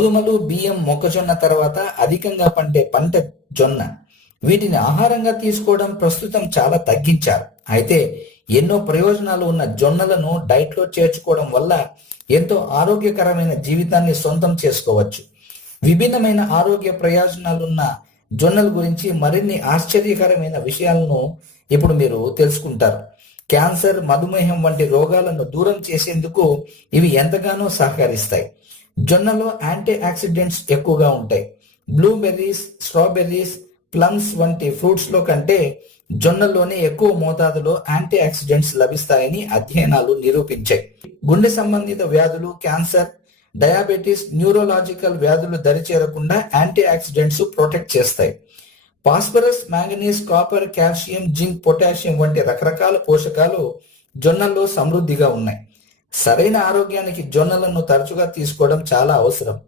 గోధుమలు, బియ్యం, మొక్కజొన్న తర్వాత అధికంగా పండే పంట జొన్న. వీటిని ఆహారంగా తీసుకోవడం ప్రస్తుతం చాలా తగ్గించారు. అయితే ఎన్నో ప్రయోజనాలు ఉన్న జొన్నలను డైట్లో చేర్చుకోవడం వల్ల ఎంతో ఆరోగ్యకరమైన జీవితాన్ని సొంతం చేసుకోవచ్చు. విభిన్నమైన ఆరోగ్య ప్రయోజనాలున్న జొన్నల గురించి మరిన్ని ఆశ్చర్యకరమైన విషయాలను ఇప్పుడు మీరు తెలుసుకుంటారు. క్యాన్సర్, మధుమేహం వంటి రోగాలను దూరం చేసేందుకు ఇవి ఎంతగానో సహకరిస్తాయి. జొన్నలో యాంటీ ఆక్సిడెంట్స్ ఎక్కువగా ఉంటాయి. బ్లూబెర్రీస్, స్ట్రాబెర్రీస్, ప్లమ్స్ వంటి ఫ్రూట్స్ లో కంటే జొన్నల్లోనే ఎక్కువ మోతాదులో యాంటీ ఆక్సిడెంట్స్ లభిస్తాయని అధ్యయనాలు నిరూపించాయి. గుండె సంబంధిత వ్యాధులు, క్యాన్సర్, డయాబెటీస్, న్యూరోలాజికల్ వ్యాధులు దరిచేరకుండా యాంటీ ఆక్సిడెంట్స్ ప్రొటెక్ట్ చేస్తాయి. Phosphorus, manganese, copper, calcium, zinc, potassium వంటి రకరకాల పోషకాలు జొన్నల్లో సమృద్ధిగా ఉన్నాయి. సరైన ఆరోగ్యానికి జొన్నలను తరచుగా తీసుకోవడం చాలా అవసరం.